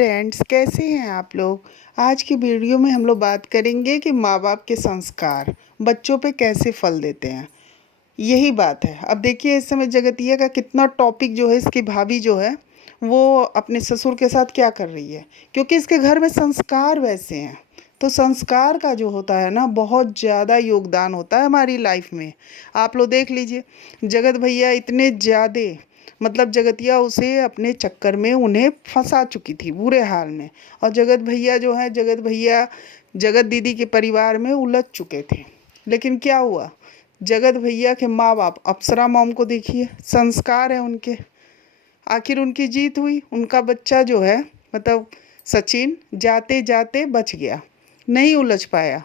Friends, कैसे हैं आप लोग। आज की वीडियो में हम लोग बात करेंगे कि माँ बाप के संस्कार बच्चों पे कैसे फल देते हैं। यही बात है। अब देखिए इस समय जगतिया का कितना टॉपिक जो है, इसकी भाभी जो है वो अपने ससुर के साथ क्या कर रही है, क्योंकि इसके घर में संस्कार वैसे हैं। तो संस्कार का जो होता है ना, बहुत ज़्यादा योगदान होता है हमारी लाइफ में। आप लोग देख लीजिए, जगत भैया इतने ज़्यादा मतलब जगतिया उसे अपने चक्कर में उन्हें फंसा चुकी थी बुरे हाल में। और जगत भैया जो है, जगत भैया जगत दीदी के परिवार में उलझ चुके थे। लेकिन क्या हुआ, जगत भैया के माँ बाप अप्सरा मॉम को देखिए, संस्कार है उनके, आखिर उनकी जीत हुई। उनका बच्चा जो है मतलब सचिन जाते जाते बच गया, नहीं उलझ पाया।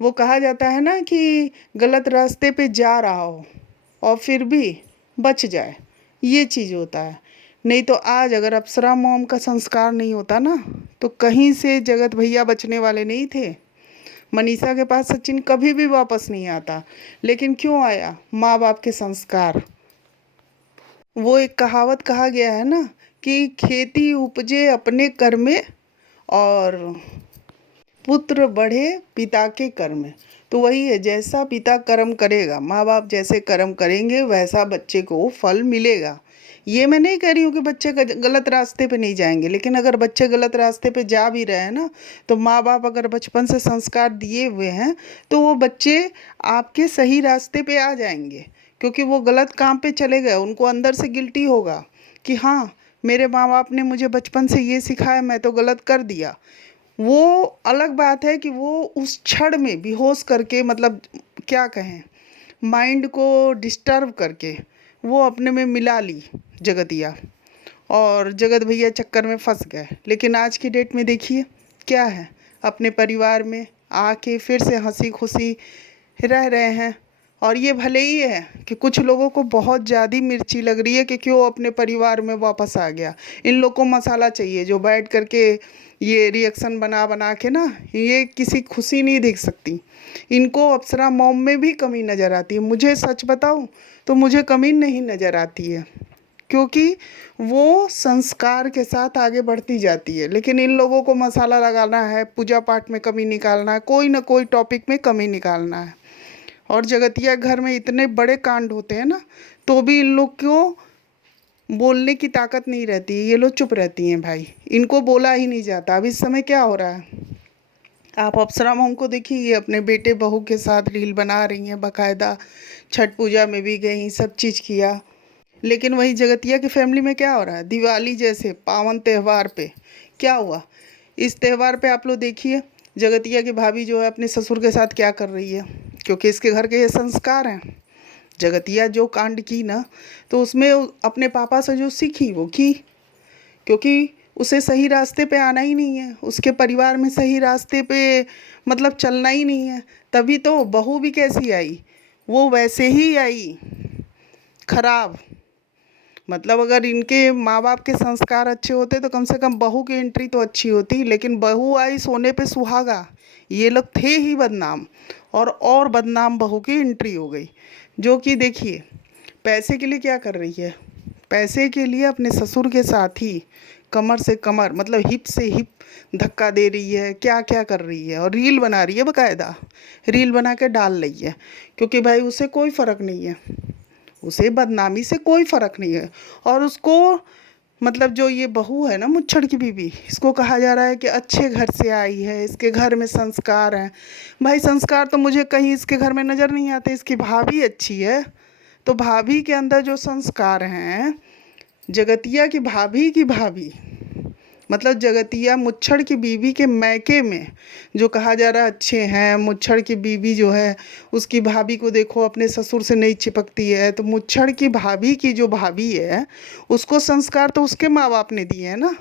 वो कहा जाता है ना कि गलत रास्ते पे जा रहा हो और फिर भी बच जाए, ये चीज़ होता है। नहीं तो आज अगर अप्सरा मॉम का संस्कार नहीं होता ना, तो कहीं से जगत भैया बचने वाले नहीं थे। मनीषा के पास सचिन कभी भी वापस नहीं आता। लेकिन क्यों आया, माँ बाप के संस्कार। वो एक कहावत कहा गया है ना कि खेती उपजे अपने कर में और पुत्र बढ़े पिता के कर्म में। तो वही है, जैसा पिता कर्म करेगा, माँ बाप जैसे कर्म करेंगे वैसा बच्चे को फल मिलेगा। ये मैं नहीं कह रही हूँ कि बच्चे गलत रास्ते पे नहीं जाएंगे, लेकिन अगर बच्चे गलत रास्ते पे जा भी रहे हैं ना, तो माँ बाप अगर बचपन से संस्कार दिए हुए हैं तो वो बच्चे आपके सही रास्ते पे आ जाएंगे। क्योंकि वो गलत काम पे चले गए, उनको अंदर से गिल्टी होगा कि हाँ, मेरे माँ बाप ने मुझे बचपन से ये सिखाया, मैं तो गलत कर दिया। वो अलग बात है कि वो उस क्षण में बेहोश करके, मतलब क्या कहें, माइंड को डिस्टर्ब करके वो अपने में मिला ली जगतिया, और जगत भैया चक्कर में फंस गए। लेकिन आज की डेट में देखिए क्या है, अपने परिवार में आके फिर से हंसी खुशी रह रहे हैं। और ये भले ही है कि कुछ लोगों को बहुत ज़्यादा मिर्ची लग रही है कि क्यों अपने परिवार में वापस आ गया। इन लोग को मसाला चाहिए, जो बैठ करके ये रिएक्शन बना बना के ना, ये किसी खुशी नहीं देख सकती। इनको अप्सरा मॉम में भी कमी नज़र आती है। मुझे सच बताऊं तो मुझे कमी नहीं नज़र आती है, क्योंकि वो संस्कार के साथ आगे बढ़ती जाती है। लेकिन इन लोगों को मसाला लगाना है, पूजा पाठ में कमी निकालना है, कोई ना कोई टॉपिक में कमी निकालना है। और जगतिया घर में इतने बड़े कांड होते हैं ना, तो भी इन लोग को बोलने की ताकत नहीं रहती, ये लोग चुप रहती हैं। भाई, इनको बोला ही नहीं जाता। अब इस समय क्या हो रहा है, आप अप्सरा मॉम को देखिए, ये अपने बेटे बहू के साथ रील बना रही हैं बाकायदा, छठ पूजा में भी गई, सब चीज़ किया। लेकिन वही जगतिया की फैमिली में क्या हो रहा है, दिवाली जैसे पावन त्यौहार पे क्या हुआ। इस त्यौहार पे आप लोग देखिए जगतिया की भाभी जो है अपने ससुर के साथ क्या कर रही है, क्योंकि इसके घर के ये संस्कार हैं। जगतिया जो कांड की ना, तो उसमें अपने पापा से जो सीखी वो की, क्योंकि उसे सही रास्ते पे आना ही नहीं है, उसके परिवार में सही रास्ते पे मतलब चलना ही नहीं है। तभी तो बहू भी कैसी आई, वो वैसे ही आई, खराब। मतलब अगर इनके माँ बाप के संस्कार अच्छे होते तो कम से कम बहू की एंट्री तो अच्छी होती। लेकिन बहू आई सोने पे सुहागा, ये लोग थे ही बदनाम, और बदनाम बहू की एंट्री हो गई। जो कि देखिए पैसे के लिए क्या कर रही है, पैसे के लिए अपने ससुर के साथ ही कमर से कमर, मतलब हिप से हिप धक्का दे रही है, क्या क्या कर रही है। और रील बना रही है, बाकायदा रील बना के डाल रही है, क्योंकि भाई उसे कोई फ़र्क नहीं है, उसे बदनामी से कोई फ़र्क नहीं है। और उसको मतलब जो ये बहू है ना, मुच्छड़ की बीवी, इसको कहा जा रहा है कि अच्छे घर से आई है, इसके घर में संस्कार हैं। भाई संस्कार तो मुझे कहीं इसके घर में नज़र नहीं आते। इसकी भाभी अच्छी है, तो भाभी के अंदर जो संस्कार हैं, जगतिया की भाभी मतलब जगतिया मुच्छड़ की बीवी के मैके में जो कहा जा रहा है अच्छे हैं, मुच्छड़ की बीवी जो है उसकी भाभी को देखो अपने ससुर से नहीं चिपकती है। तो मुच्छड़ की भाभी की जो भाभी है, उसको संस्कार तो उसके माँ बाप ने दिए हैं ना।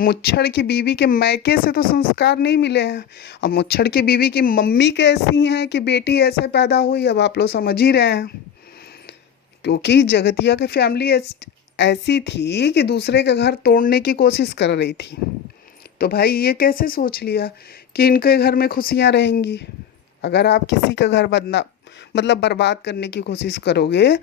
मुच्छड़ की बीवी के मैके से तो संस्कार नहीं मिले हैं। अब मुच्छड़ की बीवी की मम्मी कैसी हैं कि बेटी ऐसे पैदा हुई, अब आप लोग समझ ही रहे हैं। क्योंकि जगतिया की फैमिली ऐसी थी कि दूसरे का घर तोड़ने की कोशिश कर रही थी। तो भाई ये कैसे सोच लिया कि इनके घर में खुशियाँ रहेंगी। अगर आप किसी का घर बदना मतलब बर्बाद करने की कोशिश करोगे,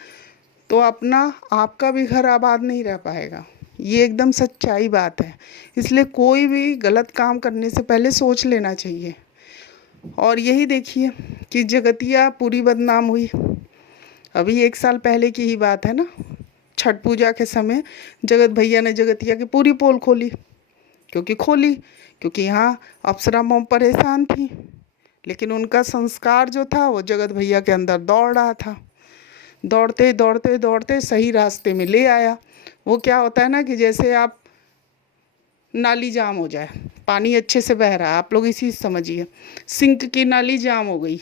तो अपना आपका भी घर आबाद नहीं रह पाएगा। ये एकदम सच्चाई बात है। इसलिए कोई भी गलत काम करने से पहले सोच लेना चाहिए। और यही देखिए कि जगतिया पूरी बदनाम हुई। अभी 1 साल पहले की ही बात है ना, छठ पूजा के समय जगत भैया ने जगतिया की पूरी पोल खोली। क्योंकि यहाँ अप्सरा मोम परेशान थी, लेकिन उनका संस्कार जो था वो जगत भैया के अंदर दौड़ रहा था। दौड़ते दौड़ते दौड़ते सही रास्ते में ले आया। वो क्या होता है ना कि जैसे आप नाली जाम हो जाए, पानी अच्छे से बह रहा है, आप लोग इसी समझिए, सिंक की नाली जाम हो गई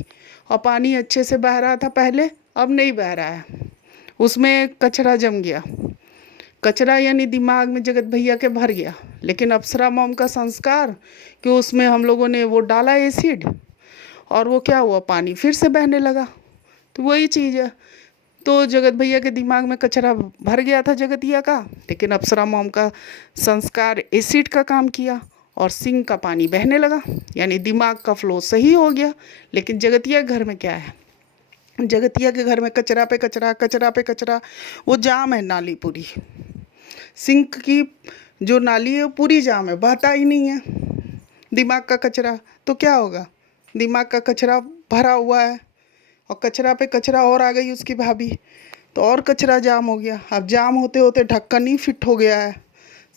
और पानी अच्छे से बह रहा था पहले, अब नहीं बह रहा है, उसमें कचरा जम गया। कचरा यानी दिमाग में जगत भैया के भर गया। लेकिन अप्सरा मॉम का संस्कार कि उसमें हम लोगों ने वो डाला एसिड, और वो क्या हुआ, पानी फिर से बहने लगा। तो वही चीज़ है। तो जगत भैया के दिमाग में कचरा भर गया था जगतिया का, लेकिन अप्सरा मॉम का संस्कार एसिड का काम किया और सिंक का पानी बहने लगा, यानी दिमाग का फ्लो सही हो गया। लेकिन जगतिया के घर में क्या है, जगतिया के घर में कचरा पे कचरा, कचरा पे कचरा, वो जाम है नाली पूरी। सिंक की जो नाली है वो पूरी जाम है, बहता ही नहीं है दिमाग का कचरा। तो क्या होगा, दिमाग का कचरा भरा हुआ है और कचरा पे कचरा और आ गई उसकी भाभी, तो और कचरा जाम हो गया। अब जाम होते होते ढक्कन ही फिट हो गया है,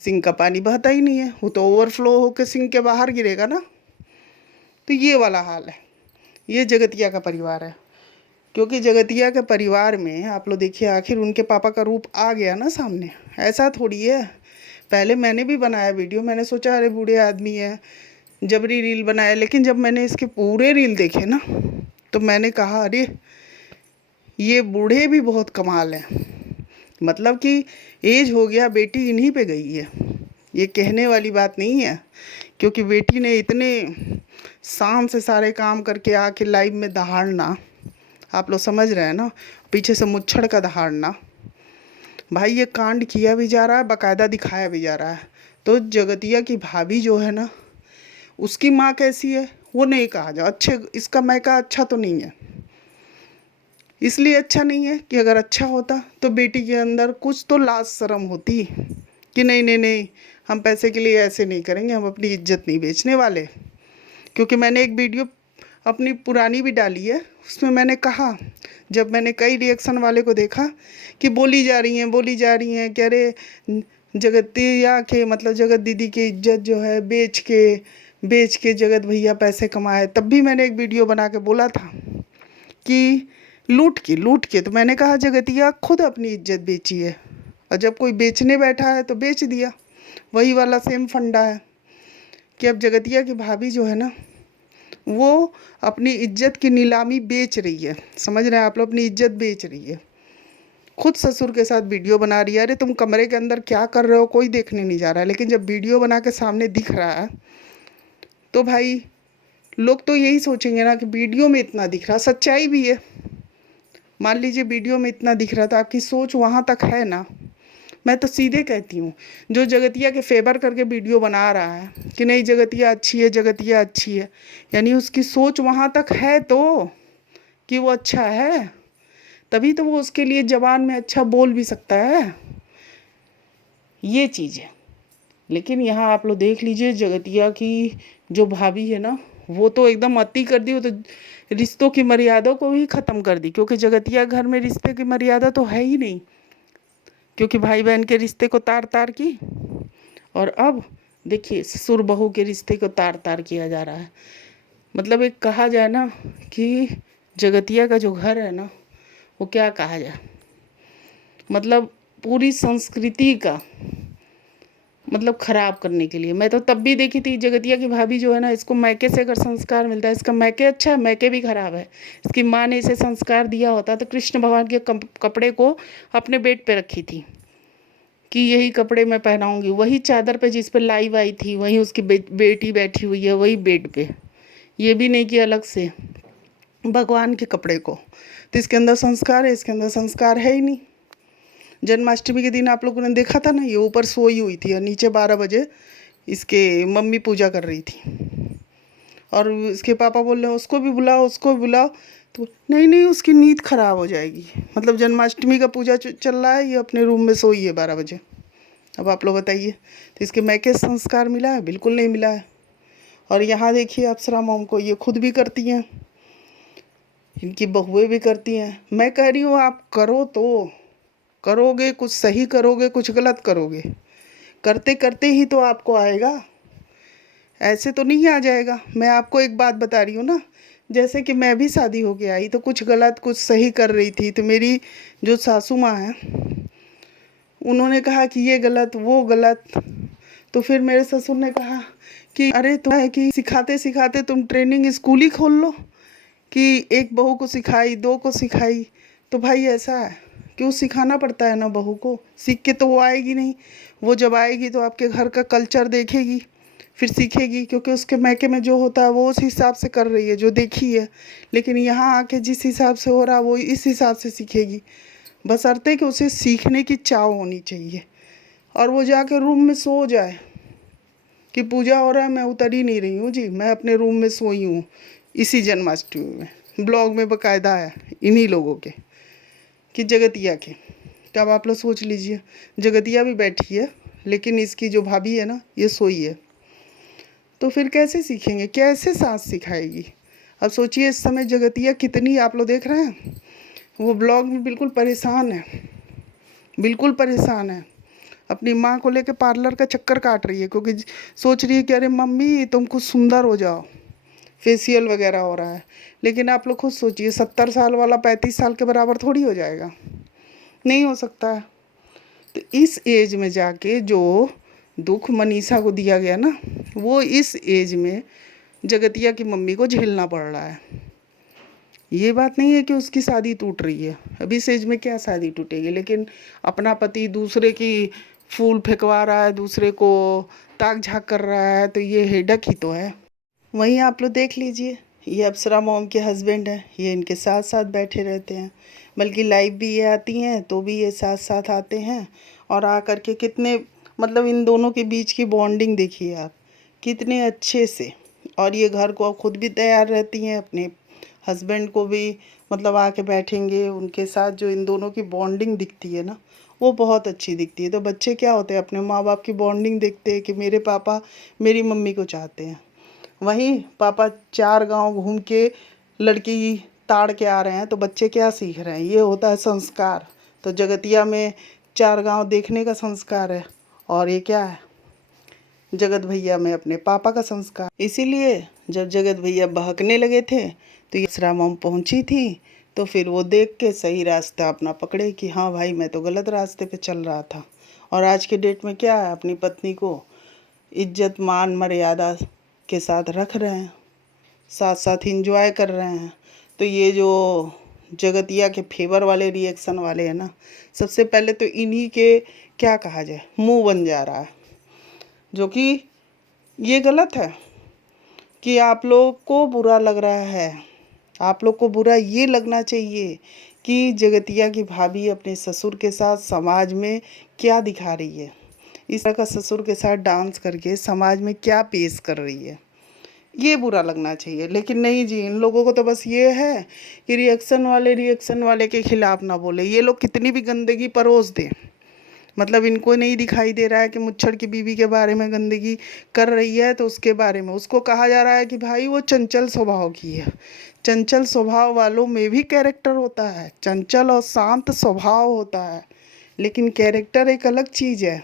सिंक का पानी बहता ही नहीं है, वो तो ओवरफ्लो होकर सिंक के बाहर गिरेगा ना। तो ये वाला हाल है। ये जगतिया का परिवार है। क्योंकि जगतिया के परिवार में आप लोग देखिए, आखिर उनके पापा का रूप आ गया ना सामने। ऐसा थोड़ी है, पहले मैंने भी बनाया वीडियो, मैंने सोचा अरे बूढ़े आदमी है, जबरी रील बनाया। लेकिन जब मैंने इसके पूरे रील देखे ना, तो मैंने कहा अरे ये बूढ़े भी बहुत कमाल हैं। मतलब कि एज हो गया, बेटी इन्हीं पे गई है, ये कहने वाली बात नहीं है। क्योंकि बेटी ने इतने शाम से सारे काम करके आके लाइव में दहाड़ना, आप लोग समझ रहे हैं ना, पीछे से मुच्छड़ का दहाड़ना। भाई ये कांड किया भी जा रहा है, बाकायदा दिखाया भी जा रहा है। तो जगतिया की भाभी जो है ना, उसकी माँ कैसी है वो नहीं कहा जा, अच्छे इसका मैका अच्छा तो नहीं है। इसलिए अच्छा नहीं है कि अगर अच्छा होता तो बेटी के अंदर कुछ तो लाज शर्म होती कि नहीं नहीं नहीं, हम पैसे के लिए ऐसे नहीं करेंगे, हम अपनी इज्जत नहीं बेचने वाले। क्योंकि मैंने एक वीडियो अपनी पुरानी भी डाली है, उसमें मैंने कहा, जब मैंने कई रिएक्शन वाले को देखा कि बोली जा रही हैं कि अरे जगतिया के मतलब जगत दीदी की इज्जत जो है बेच के जगत भैया पैसे कमाए, तब भी मैंने एक वीडियो बना के बोला था कि लूट के। तो मैंने कहा जगतिया खुद अपनी इज्जत बेची है, और जब कोई बेचने बैठा है तो बेच दिया। वही वाला सेम फंडा है कि अब जगतिया की भाभी जो है ना, वो अपनी इज्जत की नीलामी बेच रही है। समझ रहे हैं आप लोग, अपनी इज्जत बेच रही है। खुद ससुर के साथ वीडियो बना रही है, अरे तुम कमरे के अंदर क्या कर रहे हो कोई देखने नहीं जा रहा है, लेकिन जब वीडियो बना के सामने दिख रहा है तो भाई लोग तो यही सोचेंगे ना कि वीडियो में इतना दिख रहा, सच्चाई भी है। मान लीजिए वीडियो में इतना दिख रहा था, आपकी सोच वहाँ तक है ना। मैं तो सीधे कहती हूँ, जो जगतिया के फेवर करके वीडियो बना रहा है कि नहीं जगतिया अच्छी है, जगतिया अच्छी है, यानी उसकी सोच वहाँ तक है तो कि वो अच्छा है, तभी तो वो उसके लिए ज़बान में अच्छा बोल भी सकता है। ये चीज़ है। लेकिन यहाँ आप लोग देख लीजिए, जगतिया की जो भाभी है ना, वो तो एकदम अति कर दी, वो तो रिश्तों की मर्यादा को ही ख़त्म कर दी। क्योंकि जगतिया घर में रिश्ते की मर्यादा तो है ही नहीं, क्योंकि भाई बहन के रिश्ते को तार तार की, और अब देखिए ससुर बहू के रिश्ते को तार तार किया जा रहा है। मतलब एक कहा जाए ना कि जगतिया का जो घर है ना, वो क्या कहा जाए, मतलब पूरी संस्कृति का मतलब ख़राब करने के लिए। मैं तो तब भी देखी थी जगतिया की भाभी जो है ना, इसको मैके से अगर संस्कार मिलता है, इसका मैके अच्छा है, मैके भी ख़राब है। इसकी माँ ने इसे संस्कार दिया होता तो कृष्ण भगवान के कपड़े को अपने बेड पे रखी थी कि यही कपड़े मैं पहनाऊंगी, वही चादर पे जिस पे लाइव आई थी वहीं उसकी बेटी बैठी हुई है, वही बेड पे। ये भी नहीं कि अलग से भगवान के कपड़े को। तो इसके अंदर संस्कार है, इसके अंदर संस्कार है ही नहीं। जन्माष्टमी के दिन आप लोगों ने देखा था ना, ये ऊपर सोई हुई थी और नीचे 12 बजे इसके मम्मी पूजा कर रही थी, और इसके पापा बोल रहे हैं उसको भी बुलाओ, उसको भी बुलाओ। तो नहीं नहीं, उसकी नींद खराब हो जाएगी। मतलब जन्माष्टमी का पूजा चल रहा है, ये अपने रूम में सोई है 12 बजे। अब आप लोग बताइए, तो इसके मैके संस्कार मिला है? बिल्कुल नहीं मिला है। और यहाँ देखिए अप्सरा मॉम को, ये खुद भी करती हैं, इनकी बहुएं भी करती हैं। मैं कह रही हूँ आप करो तो करोगे, कुछ सही करोगे, कुछ गलत करोगे, करते करते ही तो आपको आएगा, ऐसे तो नहीं आ जाएगा। मैं आपको एक बात बता रही हूँ ना, जैसे कि मैं भी शादी होके आई तो कुछ गलत कुछ सही कर रही थी, तो मेरी जो सासू माँ हैं उन्होंने कहा कि ये गलत वो गलत। तो फिर मेरे ससुर ने कहा कि अरे तुम है कि सिखाते सिखाते तुम ट्रेनिंग स्कूल ही खोल लो, कि एक बहू को सिखाई, दो को सिखाई। तो भाई ऐसा है, क्यों सिखाना पड़ता है ना, बहू को सीख के तो वो आएगी नहीं। वो जब आएगी तो आपके घर का कल्चर देखेगी, फिर सीखेगी, क्योंकि उसके मैके में जो होता है वो उस हिसाब से कर रही है जो देखी है। लेकिन यहाँ आके जिस हिसाब से हो रहा है वो इस हिसाब से सीखेगी, बशर्ते कि उसे सीखने की चाह होनी चाहिए। और वो जाके रूम में सो जाए कि पूजा हो रहा है, मैं उतर ही नहीं रही हूँ जी, मैं अपने रूम में सोई हूँ इसी जन्माष्टमी में। ब्लॉग में बकायदा है इन्हीं लोगों के, कि जगतिया के। तो अब आप लोग सोच लीजिए, जगतिया भी बैठी है लेकिन इसकी जो भाभी है ना ये सोई है, तो फिर कैसे सीखेंगे, कैसे सास सिखाएगी। अब सोचिए इस समय जगतिया कितनी, आप लोग देख रहे हैं वो ब्लॉग में बिल्कुल परेशान है, बिल्कुल परेशान है। अपनी माँ को लेकर पार्लर का चक्कर काट रही है, क्योंकि सोच रही है कि अरे मम्मी तुम कुछ सुंदर हो जाओ, फेशियल वगैरह हो रहा है। लेकिन आप लोग खुद सोचिए, 70 साल वाला 35 साल के बराबर थोड़ी हो जाएगा, नहीं हो सकता है। तो इस एज में जाके जो दुख मनीषा को दिया गया ना, वो इस एज में जगतिया की मम्मी को झेलना पड़ रहा है। ये बात नहीं है कि उसकी शादी टूट रही है, अभी इस एज में क्या शादी टूटेगी, लेकिन अपना पति दूसरे की फूल फेंकवा रहा है, दूसरे को ताक झाक कर रहा है, तो ये हेडक ही तो है। वहीं आप लोग देख लीजिए, ये अप्सरा मॉम के हस्बैंड हैं, ये इनके साथ साथ बैठे रहते हैं, बल्कि लाइव भी ये आती हैं तो भी ये साथ साथ आते हैं। और आ कर के कितने, मतलब इन दोनों के बीच की बॉन्डिंग देखिए आप, कितने अच्छे से। और ये घर को खुद भी तैयार रहती हैं, अपने हस्बैंड को भी मतलब आके बैठेंगे उनके साथ। जो इन दोनों की बॉन्डिंग दिखती है ना, वो बहुत अच्छी दिखती है। तो बच्चे क्या होते हैं, अपने माँ बाप की बॉन्डिंग देखते हैं कि मेरे पापा मेरी मम्मी को चाहते हैं। वहीं पापा 4 गांव घूम के लड़की ताड़ के आ रहे हैं, तो बच्चे क्या सीख रहे हैं, ये होता है संस्कार। तो जगतिया में 4 गांव देखने का संस्कार है, और ये क्या है, जगत भैया में अपने पापा का संस्कार। इसीलिए जब जगत भैया बहकने लगे थे तो ये अप्सरा मॉम पहुंची थी, तो फिर वो देख के सही रास्ता अपना पकड़े कि हाँ भाई मैं तो गलत रास्ते पे चल रहा था। और आज के डेट में क्या है, अपनी पत्नी को इज्जत मान मर्यादा के साथ रख रहे हैं, साथ साथ इंजॉय कर रहे हैं। तो ये जो जगतिया के फेवर वाले रिएक्शन वाले हैं ना, सबसे पहले तो इन्हीं के क्या कहा जाए मुंह बन जा रहा है, जो कि ये गलत है। कि आप लोग को बुरा लग रहा है, आप लोग को बुरा ये लगना चाहिए कि जगतिया की भाभी अपने ससुर के साथ समाज में क्या दिखा रही है, इस तरह का ससुर के साथ डांस करके समाज में क्या पेश कर रही है, ये बुरा लगना चाहिए। लेकिन नहीं जी, इन लोगों को तो बस ये है कि रिएक्शन वाले के खिलाफ ना बोले। ये लोग कितनी भी गंदगी परोस दें, मतलब इनको नहीं दिखाई दे रहा है कि मुच्छड़ की बीवी के बारे में गंदगी कर रही है, तो उसके बारे में उसको कहा जा रहा है कि भाई वो चंचल स्वभाव की है। चंचल स्वभाव वालों में भी कैरेक्टर होता है, चंचल और शांत स्वभाव होता है, लेकिन कैरेक्टर एक अलग चीज़ है।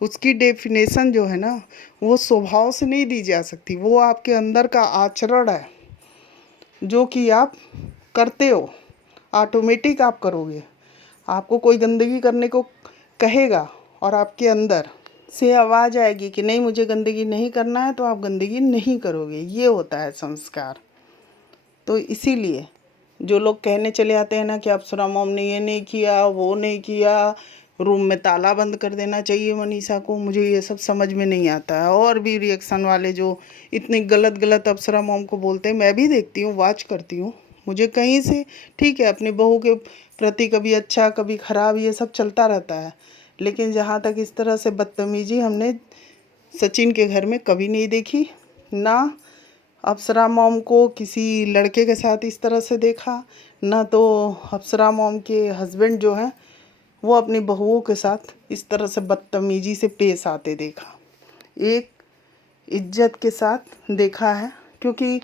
उसकी डेफिनेशन जो है ना, वो स्वभाव से नहीं दी जा सकती, वो आपके अंदर का आचरण है, जो कि आप करते हो, ऑटोमेटिक आप करोगे। आपको कोई गंदगी करने को कहेगा और आपके अंदर से आवाज़ आएगी कि नहीं मुझे गंदगी नहीं करना है, तो आप गंदगी नहीं करोगे। ये होता है संस्कार। तो इसीलिए जो लोग कहने चले आते हैं ना कि अप्सरा मॉम ने ये नहीं किया वो नहीं किया, रूम में ताला बंद कर देना चाहिए मनीषा को, मुझे ये सब समझ में नहीं आता है। और भी रिएक्शन वाले जो इतने गलत गलत अप्सरा मॉम को बोलते हैं, मैं भी देखती हूँ, वॉच करती हूँ। मुझे कहीं से ठीक है, अपनी बहू के प्रति कभी अच्छा कभी ख़राब ये सब चलता रहता है, लेकिन जहाँ तक इस तरह से बदतमीजी हमने सचिन के घर में कभी नहीं देखी। ना अप्सरा मॉम को किसी लड़के के साथ इस तरह से देखा, ना तो अप्सरा मॉम के हस्बैंड जो हैं वो अपनी बहुओं के साथ इस तरह से बदतमीजी से पेश आते देखा। एक इज्जत के साथ देखा है, क्योंकि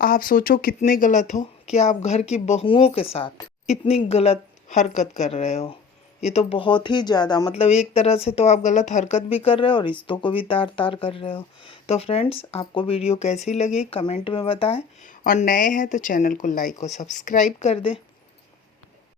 आप सोचो कितने गलत हो कि आप घर की बहुओं के साथ इतनी गलत हरकत कर रहे हो। ये तो बहुत ही ज़्यादा, मतलब एक तरह से तो आप गलत हरकत भी कर रहे हो और रिश्तों को भी तार तार कर रहे हो। तो फ्रेंड्स, आपको वीडियो कैसी लगी कमेंट में बताएं, और नए हैं तो चैनल को लाइक और सब्सक्राइब कर दें।